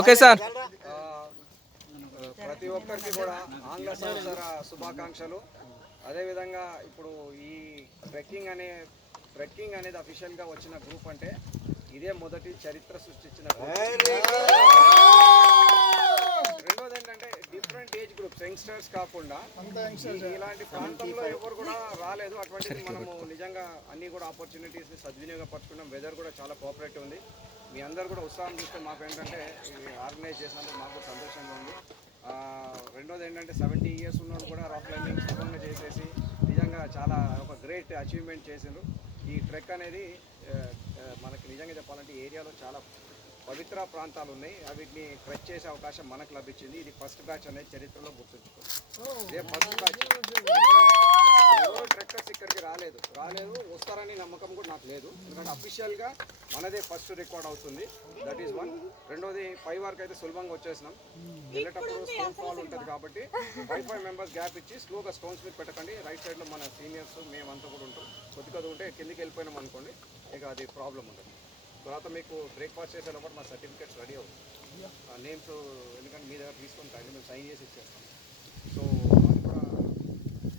Okay sir. ప్రతి ఒక్కరికి కూడా ఆంగ్ల సంవత్సర శుభాకాంక్షలు. అదేవిధంగా ఇప్పుడు ఈ ట్రెక్కింగ్ అనేది అఫీషియల్గా వచ్చిన గ్రూప్ అంటే ఇదే మొదటి చరిత్ర సృష్టించిన గ్రూప్. రెండోది ఏంటంటే డిఫరెంట్ ఏజ్ గ్రూప్స్, యంగ్స్టర్స్ కాకుండా ఇలాంటి ప్రాంతంలో ఎవరు కూడా రాలేదు. అటువంటిది మనము నిజంగా అన్ని కూడా ఆపర్చునిటీస్ని సద్వినియోగపరచుకున్నాం. వెదర్ కూడా చాలా కోఆపరేటివ్ ఉంది. మీ అందరు కూడా ఉత్సాహం చూస్తే మాకు ఏంటంటే ఆర్గనైజ్ చేసినందుకు మాకు సంతోషంగా ఉంది. రెండోది ఏంటంటే 70 years ఉన్నోళ్ళు కూడా రాక్ క్లైంబింగ్ సుఖంగా చేసేసి నిజంగా చాలా ఒక గ్రేట్ అచీవ్మెంట్ చేసిండ్రు. ఈ ట్రెక్ అనేది మనకి నిజంగా చెప్పాలంటే ఏరియాలో చాలా పవిత్ర ప్రాంతాలు ఉన్నాయి. వీటిని ట్రెక్ చేసే అవకాశం మనకు లభించింది. ఇది ఫస్ట్ బ్యాచ్ అనేది చరిత్రలో గుర్తుంచుకోండి. ఇదే ఫస్ట్ బ్యాచ్. ఎవరు ట్రెక్కర్స్ ఇక్కడికి రాలేదు వస్తారని నమ్మకం కూడా నాకు లేదు. ఎందుకంటే అఫీషియల్గా మనదే ఫస్ట్ రికార్డ్ అవుతుంది. That is one. రెండోది 5 వరకు అయితే సులభంగా వచ్చేసినాం. వెళ్ళేటప్పుడు స్టోన్ ఫాల్ ఉంటుంది కాబట్టి 5 మెంబర్స్ గ్యాప్ ఇచ్చి స్లోగా స్టోన్స్ మీద పెట్టకండి. రైట్ సైడ్లో మన సీనియర్స్ మేమంతా కూడా ఉంటాం. కొద్దిగా ఉంటే కిందికి వెళ్ళిపోయినాం అనుకోండి, ఇక అది ప్రాబ్లం ఉంటుంది. తర్వాత మీకు బ్రేక్ఫాస్ట్ చేసేటప్పుడు మా సర్టిఫికేట్స్ రెడీ అవుతుంది. నేమ్స్ ఎందుకంటే మీ దగ్గర తీసుకుంటాం, మేము సైన్ చేసి ఇచ్చేస్తాం. సో అది కూడా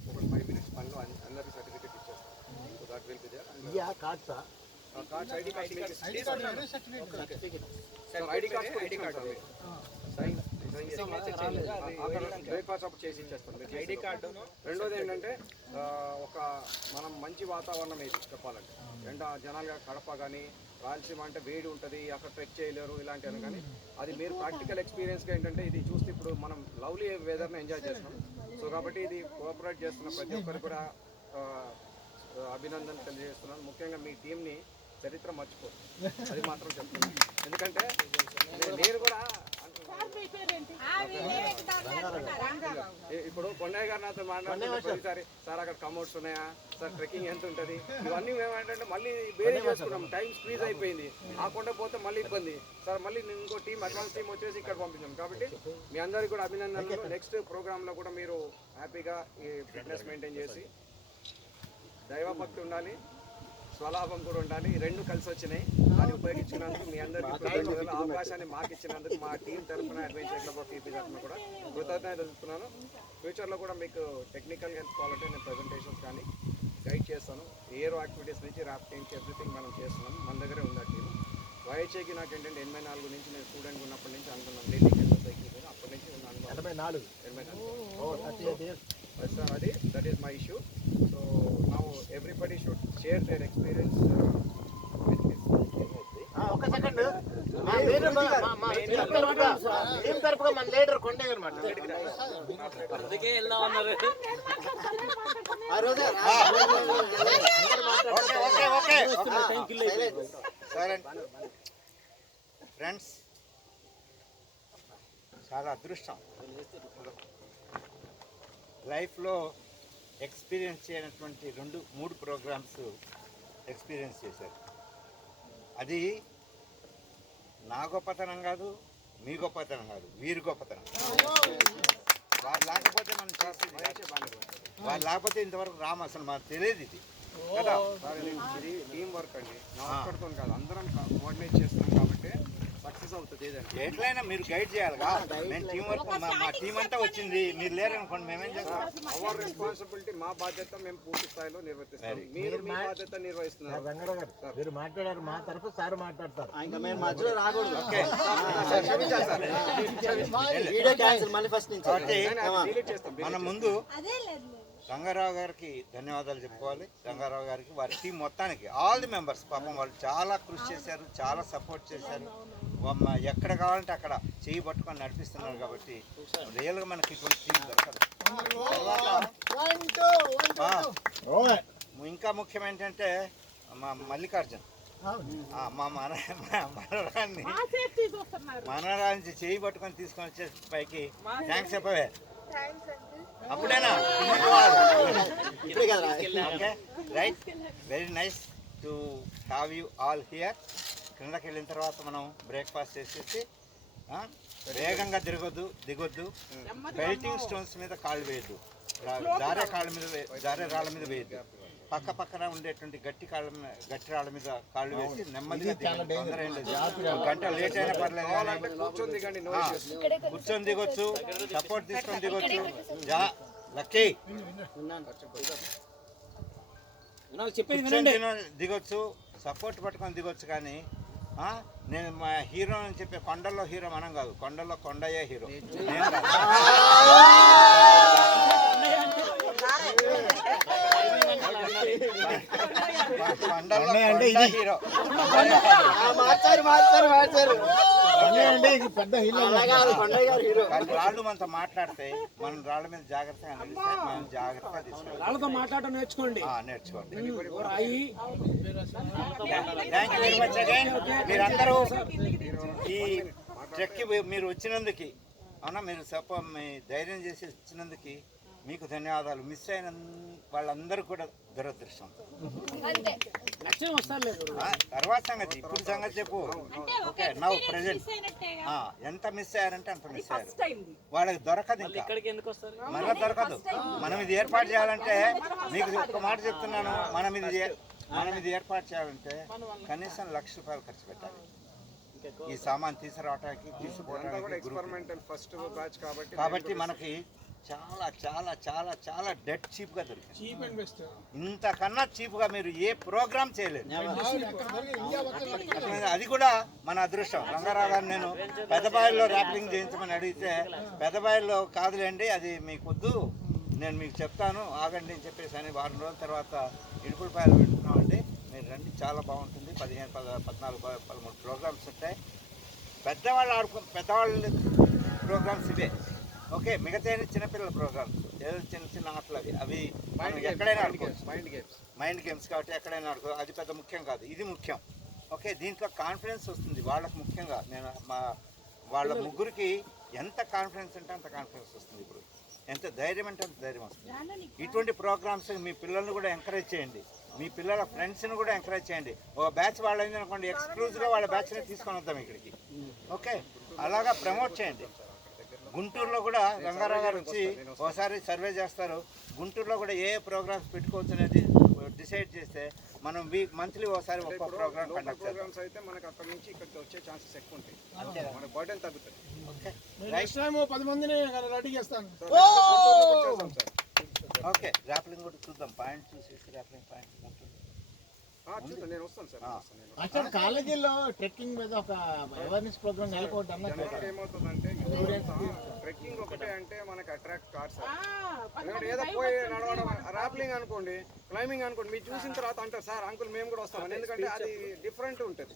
ఒక 5 minutes పనిలో అందరికీ సర్టిఫికేట్ ఇచ్చేస్తాం. So that will be there. Cards ID card breakfast అప్పుడు చేసి ఇచ్చేస్తాం ఐడి కార్డు. రెండోది ఏంటంటే మనం మంచి వాతావరణం ఇది చెప్పాలంటే. జనాలుగా కడప కానీ రాయలసీమ అంటే వేడి ఉంటుంది, అక్కడ ట్రెక్ చేయలేరు ఇలాంటివి కానీ అది మీరు ప్రాక్టికల్ ఎక్స్పీరియన్స్గా ఏంటంటే ఇది చూస్తే ఇప్పుడు మనం లవ్లీ వెదర్ని ఎంజాయ్ చేస్తున్నాం. సో కాబట్టి ఇది కోఆపరేట్ చేస్తున్న ప్రతి ఒక్కరికి కూడా అభినందనలు తెలియజేస్తున్నాను. ముఖ్యంగా మీ టీంని చరిత్ర మర్చిపోదు, అది మాత్రం చెప్తున్నాను. ఎందుకంటే నేను కూడా ఇప్పుడు కొండయ్య గారు నాతో మాట్లాడుతున్న ప్రతిసారి సార్ అక్కడ కమౌట్స్ ఉన్నాయా సార్, ట్రెక్కింగ్ ఎంత ఉంటుంది, ఇవన్నీ మేము ఏంటంటే మళ్ళీ వేరే చేసుకున్నాం. టైం స్క్వీజ్ అయిపోయింది. ఆ కొండ పోతే మళ్ళీ ఇబ్బంది సార్, మళ్ళీ నేను ఇంకో టీం అడ్వాన్స్ టీం వచ్చేసి ఇక్కడ పంపించాం. కాబట్టి మీ అందరికీ కూడా అభినందనలు. నెక్స్ట్ ప్రోగ్రాంలో కూడా మీరు హ్యాపీగా ఈ ఫిట్నెస్ మెయింటైన్ చేసి దైవభక్తి ఉండాలి, స్వలాభం కూడా ఉండాలి. ఈ రెండు కలిసి వచ్చినాయి. దాన్ని ఉపయోగించినందుకు మీ అందరికీ అవకాశాన్ని మాకు ఇచ్చినందుకు మా టీం తరఫున అడ్వెంచర్ క్లబ్ ఆఫ్ టీపీ తరఫున కూడా కృతజ్ఞత తెలుపుతున్నాను. ఫ్యూచర్లో కూడా మీకు టెక్నికల్ హెల్ప్ కావాలంటే నేను ప్రజెంటేషన్స్ కానీ గైడ్ చేస్తాను. ఏరో యాక్టివిటీస్ నుంచి రాఫ్టింగ్ ఎవ్రీథింగ్ మనం చేస్తున్నాం. మన దగ్గరే ఉంది ఆ టీం. వైహెచ్ఏకి నాకు ఏంటంటే 84 నుంచి నేను స్టూడెంట్ ఉన్నప్పటి నుంచి అనుకున్నాను ఢిల్లీకి వెళ్ళి సైకిల్ మీద. అప్పటి నుంచి ఉన్న అనుభవం 84 సార్. అది that is my issue. So now everybody should share their experience with me. ఒక సెకండ్, టీం తరపుగా మన లీడర్ కొండే అనమాట. అందుకే వెళ్దాం అన్నారు. ఫ్రెండ్స్, చాలా అదృష్టం లైఫ్లో ఎక్స్పీరియన్స్ చేయనటువంటి 2-3 ప్రోగ్రామ్స్ ఎక్స్పీరియన్స్ చేశారు. అది నా గొప్పతనం కాదు, మీ గొప్పతనం కాదు, వీరి గొప్పతనం. వారు లేకపోతే మనం చేసేది, వారు లేకపోతే ఇంతవరకు రాము. అసలు మాకు తెలియదు ఇది కదా. ఇది టీం వర్క్ అండి, నా ఒక్కడితో కాదు, అందరం కోఆర్డినేట్ చేస్తున్నాం కాబట్టి సక్సెస్ అవుతుంది. ఏదంటే ఎట్లయినా మీరు గైడ్ చేయాలిగా. మేము టీం వర్క్, మా టీం అంతా వచ్చింది, మీరు లేరనుకోండి మేమేం చేస్తాం. అవర్ రెస్పాన్సిబిలిటీ, మా బాధ్యత మేము పూర్తి స్థాయిలో నిర్వర్తిస్తాం. మీరు మీ బాధ్యత నిర్వహిస్తున్నారు. మీరు మాట్లాడారు, మా తరఫు సార్ మాట్లాడతారు. మన ముందు రంగారావు గారికి ధన్యవాదాలు చెప్పుకోవాలి. రంగారావు గారికి, వారి టీం మొత్తానికి, ఆల్ ది మెంబర్స్. పాపం వాళ్ళు చాలా కృషి చేశారు, చాలా సపోర్ట్ చేశారు. ఎక్కడ కావాలంటే అక్కడ చేయి పట్టుకొని నడిపిస్తున్నారు. కాబట్టి రియల్గా మనకి ఇటువంటి టీం దొరకదు. ఇంకా ముఖ్యం ఏంటంటే మా మల్లికార్జున్, మా మనరాన్ని చేయి పట్టుకొని తీసుకొని వచ్చే పైకి థ్యాంక్స్ చెప్పవే. అప్పుడేనా? Okay, right. Very nice to have you all here. కిందకి వెళ్ళిన తర్వాత మనం బ్రేక్ఫాస్ట్ చేసేసి వేగంగా దిగొద్దు. బెల్టింగ్ స్టోన్స్ మీద కాళ్ళు వేయద్దు, జారే రాళ్ళ మీద వేయద్దు. పక్క పక్కన ఉండేటువంటి గట్టి రాళ్ళ మీద కాళ్ళు వేసి నెమ్మదిగా తొందర ఏం లేదు. ఒక గంట లేట్ అయినా పర్లేదు కానీ కూర్చొని దిగండి, నో ఇష్యూస్. కూర్చొని దిగొచ్చు, సపోర్ట్ తీసుకొని దిగొచ్చు. లక్కీ దిగొచ్చు, సపోర్ట్ పట్టుకొని దిగొచ్చు. కానీ నేను మా హీరో అని చెప్పే కొండల్లో హీరో మనం కాదు, కొండల్లో కొండయ్యే హీరో. నేను కాదు. కొండల్లో హీరో రాళ్ళు మనతో మాట్లాడితే మనం రాళ్ళ మీద జాగ్రత్తగా నిలిస్తే మనం జాగ్రత్తగా తీసుకుంటాం. మాట్లాడటం నేర్చుకోండి. నేర్చుకోండి. Thank you very much again. మీరందరూ ఈ ట్రెక్కి మీరు వచ్చినందుకు, అవునా, మీరు మీ ధైర్యం చేసి వచ్చినందుకు మీకు ధన్యవాదాలు. మిస్ అయిన వాళ్ళందరూ కూడా దురదృష్టం. తర్వాత సంగతి, ఇప్పుడు సంగతి చెప్పు. ఓకే, నౌ ప్రెజెంట్ ఎంత మిస్ అయ్యారంటే అంత మిస్ అయ్యారు. వాళ్ళకి దొరకదు, ఇంకా మళ్ళీ దొరకదు. మనం ఇది ఏర్పాటు చేయాలంటే, మీకు ఒక మాట చెప్తున్నాను, మనం ఇది ఏర్పాటు చేయాలంటే కనీసం ₹1,00,000 ఖర్చు పెట్టాలి. ఈ సామాన్ తీసుకురావడానికి, తీసుకోవడానికి. కాబట్టి మనకి చాలా చాలా చాలా చాలా డెడ్ చీప్గా దొరికింది. ఇంతకన్నా చీప్గా మీరు ఏ ప్రోగ్రామ్ చేయలేదు. అది కూడా మన అదృష్టం. రంగారావు గారు నేను పెద్దబాయిల్లో ర్యాపింగ్ చేయించమని అడిగితే, పెద్దబాయిల్లో కాదులేండి, అది మీకు వద్దు, నేను మీకు చెప్తాను, ఆగండి అని చెప్పేసి అని వారం రోజుల తర్వాత ఇడుపులపాయలు పెట్టుకున్నామండి. మీరు రండి, చాలా బాగుంటుంది. 15, 14, 13 ప్రోగ్రామ్స్ ఉంటాయి. పెద్దవాళ్ళ ప్రోగ్రామ్స్ ఇవే. ఓకే, మిగతా చిన్నపిల్లల ప్రోగ్రామ్స్, ఏదో చిన్న చిన్న ఆటలు అవి మనం ఎక్కడైనా ఆడుకోవచ్చు. మైండ్ గేమ్స్ కాబట్టి ఎక్కడైనా ఆడుకోవచ్చు. అది పెద్ద ముఖ్యం కాదు, ఇది ముఖ్యం. ఓకే, దీంట్లో కాన్ఫిడెన్స్ వస్తుంది వాళ్ళకి. ముఖ్యంగా నేను వాళ్ళ ముగ్గురికి ఎంత కాన్ఫిడెన్స్ అంటే అంత కాన్ఫిడెన్స్ వస్తుంది. ఇప్పుడు ఎంత ధైర్యం అంటే అంత ధైర్యం వస్తుంది. ఇటువంటి ప్రోగ్రామ్స్ మీ పిల్లల్ని కూడా ఎంకరేజ్ చేయండి, మీ పిల్లల ఫ్రెండ్స్ని కూడా ఎంకరేజ్ చేయండి. ఒక బ్యాచ్ వాళ్ళు అయింది అనుకోండి, ఎక్స్క్లూజివ్గా వాళ్ళ బ్యాచ్ని తీసుకొని వద్దాం ఇక్కడికి. ఓకే, అలాగా ప్రమోట్ చేయండి. గుంటూరులో కూడా రంగారావు గారు వచ్చి ఒకసారి సర్వే చేస్తారు. గుంటూరులో కూడా ఏ ప్రోగ్రామ్స్ పెట్టుకోవచ్చు అనేది డిసైడ్ చేస్తే మనం మంత్లీ ఒకసారి ఒక్కొక్క ప్రోగ్రామ్ కండక్ట్ చేస్తాం. అయితే మనకు అక్కడ నుంచి ఇక్కడికి వచ్చే ఛాన్సెస్ ఎక్కువ ఉంటాయి, మన బర్డెన్ తగ్గుతుంది. ఓకే, 10 మందిని రెడీ చేస్తాను. ఓకే, ర్యాప్లింగ్ కూడా చూద్దాం. పాయింట్ చూసేసి ర్యాప్లింగ్ పాయింట్ నేను వస్తాను సార్. అక్కడ కాలేజీలో ట్రెక్కింగ్ మీద ఒక అవేర్నెస్ ప్రోగ్రామ్ నెలకొంటాం. ఏమవుతుందంటే ట్రెక్కింగ్ ఒకటే అంటే మనకి అట్రాక్ట్ కార్ సార్. ఎందుకంటే ఏదో పోయి నడవడం, ర్యాప్లింగ్ అనుకోండి, క్లైంబింగ్ అనుకోండి, మీరు చూసిన తర్వాత అంటారు సార్ అంకుల్ మేము కూడా వస్తామని. ఎందుకంటే అది డిఫరెంట్ ఉంటుంది.